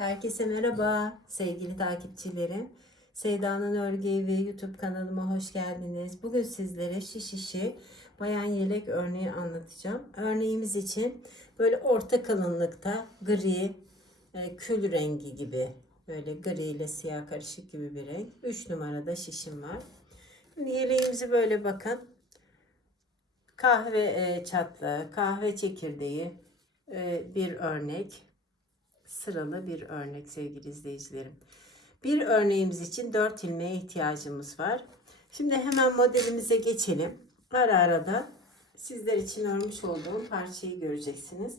Herkese merhaba sevgili takipçilerim. Seyda'nın Örgü Evi YouTube kanalıma hoş geldiniz. Bugün sizlere şiş işi bayan yelek örneği anlatacağım. Örneğimiz için böyle orta kalınlıkta gri, e, kül rengi gibi böyle gri ile siyah karışık gibi bir renk. 3 numarada şişim var. Şimdi yeleğimizi böyle bakın. Kahve e, çatlı, kahve çekirdeği e, bir örnek sıralı bir örnek sevgili izleyicilerim. Bir örneğimiz için 4 ilmeğe ihtiyacımız var. Şimdi hemen modelimize geçelim. Ara ara da sizler için örmüş olduğum parçayı göreceksiniz.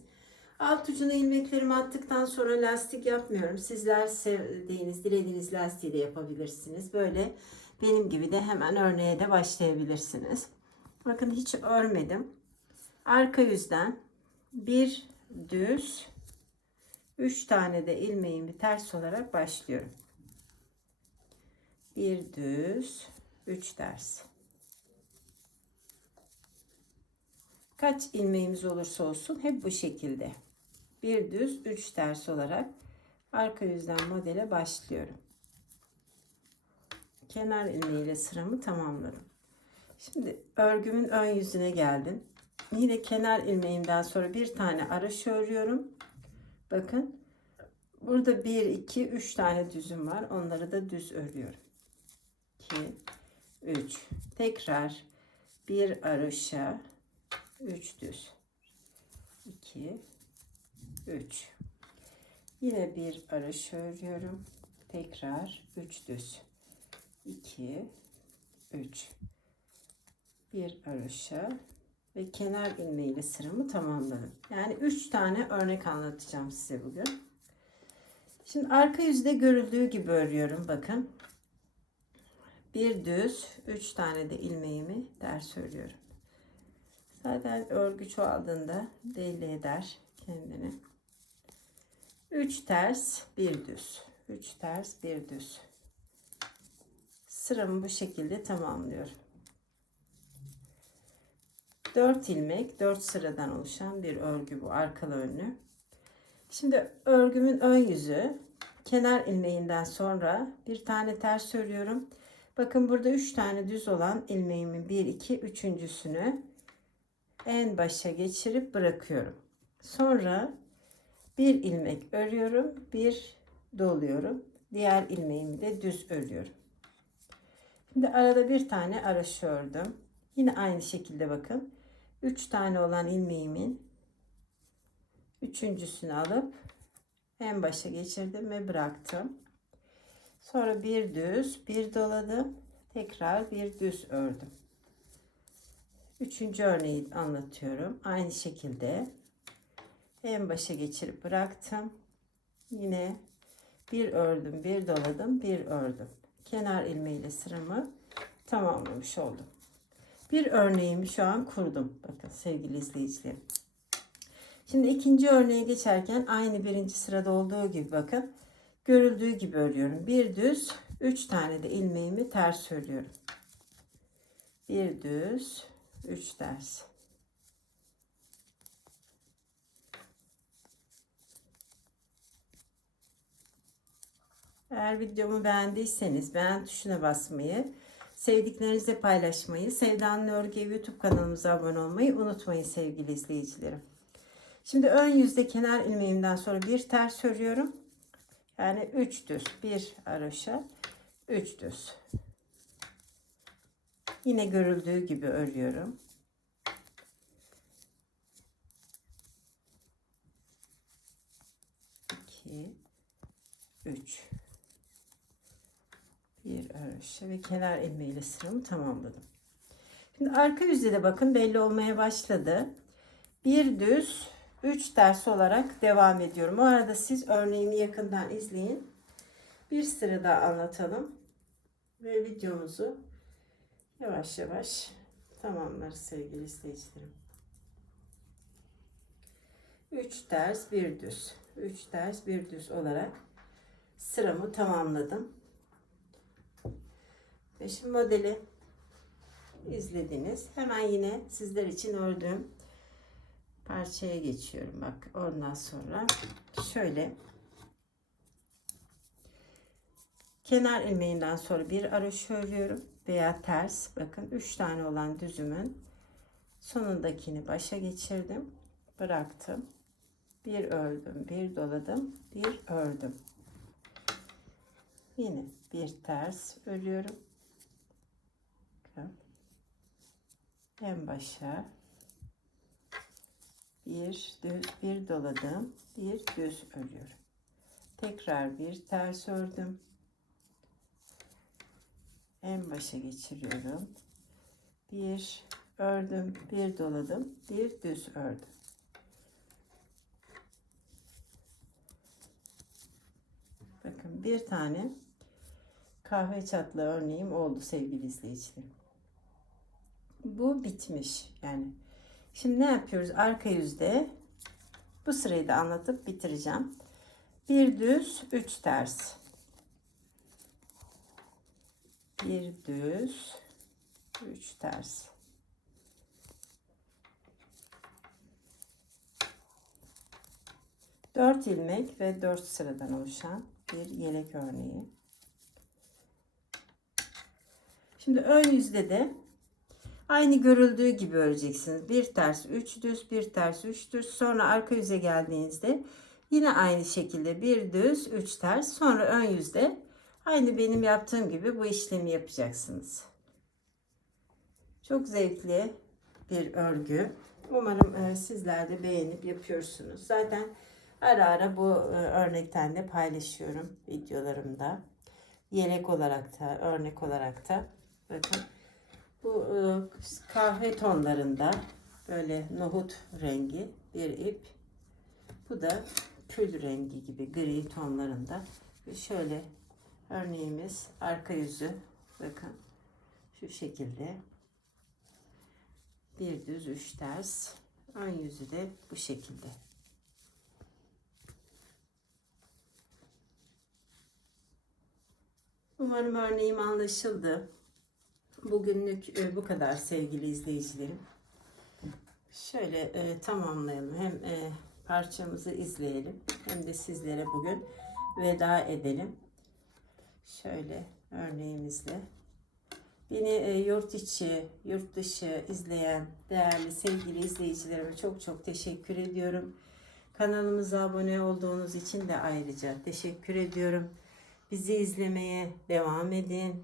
Alt ucuna ilmeklerimi attıktan sonra lastik yapmıyorum. Sizler sevdiğiniz, dilediğiniz lastiği de yapabilirsiniz. Böyle benim gibi de hemen örneğe de başlayabilirsiniz. Bakın hiç örmedim. Arka yüzden bir düz 3 tane de ilmeğimi ters olarak başlıyorum. Bir düz, 3 ters. Kaç ilmeğimiz olursa olsun hep bu şekilde. Bir düz, 3 ters olarak arka yüzden modele başlıyorum. Kenar ilmeğiyle sıramı tamamladım. Şimdi örgümün ön yüzüne geldim. Yine kenar ilmeğimden sonra bir tane araş örüyorum. Bakın. Burada 1 2 3 tane düzüm var. Onları da düz örüyorum. 2 3 tekrar bir araşa 3 düz. 2 3 yine bir araş örüyorum. Tekrar 3 düz. 2 3 bir araşa ve kenar ilmeğiyle sıramı tamamladım. Yani 3 tane örnek anlatacağım size bugün. Şimdi arka yüzde görüldüğü gibi örüyorum bakın. Bir düz, 3 tane de ilmeğimi ters örüyorum. Zaten örgü çoğaldığında belli eder kendini. 3 ters, bir düz. 3 ters, bir düz. Sıramı bu şekilde tamamlıyorum. 4 ilmek, 4 sıradan oluşan bir örgü bu arkalı önlü. Şimdi örgümün ön yüzü kenar ilmeğinden sonra bir tane ters örüyorum. Bakın burada 3 tane düz olan ilmeğimin 1 2 üçüncüsünü en başa geçirip bırakıyorum. Sonra bir ilmek örüyorum, bir doluyorum. Diğer ilmeğimi de düz örüyorum. Şimdi arada bir tane araş ördüm. Yine aynı şekilde bakın. 3 tane olan ilmeğimin üçüncüsünü alıp en başa geçirdim ve bıraktım. Sonra bir düz, bir doladım. Tekrar bir düz ördüm. Üçüncü örneği anlatıyorum. Aynı şekilde en başa geçirip bıraktım. Yine bir ördüm, bir doladım, bir ördüm. Kenar ilmeğiyle sıramı tamamlamış oldum. Bir örneğimi şu an kurdum. Bakın sevgili izleyicilerim. Şimdi ikinci örneğe geçerken aynı birinci sırada olduğu gibi bakın. Görüldüğü gibi örüyorum. Bir düz, üç tane de ilmeğimi ters örüyorum. Bir düz, üç ters. Eğer videomu beğendiyseniz beğen tuşuna basmayı, sevdiklerinizle paylaşmayı, Sevda'nın Örgü YouTube kanalımıza abone olmayı unutmayın sevgili izleyicilerim. Şimdi ön yüzde kenar ilmeğimden sonra bir ters örüyorum. Yani 3 düz, bir araşa, 3 düz. Yine görüldüğü gibi örüyorum. İki, üç. Bir araşa ve kenar ilmeğiyle sıramı tamamladım. Şimdi arka yüzde de bakın belli olmaya başladı. Bir düz, 3 ters olarak devam ediyorum. O arada siz örneğimi yakından izleyin. Bir sıra daha anlatalım. Ve videomuzu yavaş yavaş tamamlarız sevgili izleyicilerim. 3 ters, bir düz. 3 ters, bir düz olarak sıramı tamamladım. Şimdi modeli izlediniz. Hemen yine sizler için ördüğüm parçaya geçiyorum. Bak ondan sonra şöyle Kenar ilmeğinden sonra bir araş örüyorum veya ters. Bakın 3 tane olan düzümün sonundakini başa geçirdim. Bıraktım. Bir ördüm, bir doladım, bir ördüm. Yine bir ters örüyorum. Bakın. En başa bir düz bir doladım, bir düz örüyorum. Tekrar bir ters ördüm. En başa geçiriyorum. Bir ördüm, bir doladım, bir düz ördüm. Bakın bir tane kahve çatlı örneğim oldu sevgili izleyicilerim. Bu bitmiş yani. Şimdi ne yapıyoruz? Arka yüzde bu sırayı da anlatıp bitireceğim. Bir düz, üç ters. Bir düz, üç ters. Dört ilmek ve dört sıradan oluşan bir yelek örneği. Şimdi ön yüzde de aynı görüldüğü gibi öreceksiniz. Bir ters, üç düz, bir ters, üç düz. Sonra arka yüze geldiğinizde yine aynı şekilde bir düz, üç ters. Sonra ön yüzde aynı benim yaptığım gibi bu işlemi yapacaksınız. Çok zevkli bir örgü. Umarım e, sizler de beğenip yapıyorsunuz. Zaten ara ara bu e, örnekten de paylaşıyorum videolarımda. Yelek olarak da, örnek olarak da. Bakın bu e, kahve tonlarında böyle nohut rengi bir ip. Bu da kül rengi gibi gri tonlarında. Şöyle örneğimiz arka yüzü bakın şu şekilde bir düz üç ters ön yüzü de bu şekilde. Umarım örneğim anlaşıldı. Bugünlük e, bu kadar sevgili izleyicilerim. Şöyle e, tamamlayalım. Hem e, parçamızı izleyelim hem de sizlere bugün veda edelim. Şöyle örneğimizle. Beni e, yurt içi, yurt dışı izleyen değerli sevgili izleyicilerime çok çok teşekkür ediyorum. Kanalımıza abone olduğunuz için de ayrıca teşekkür ediyorum. Bizi izlemeye devam edin.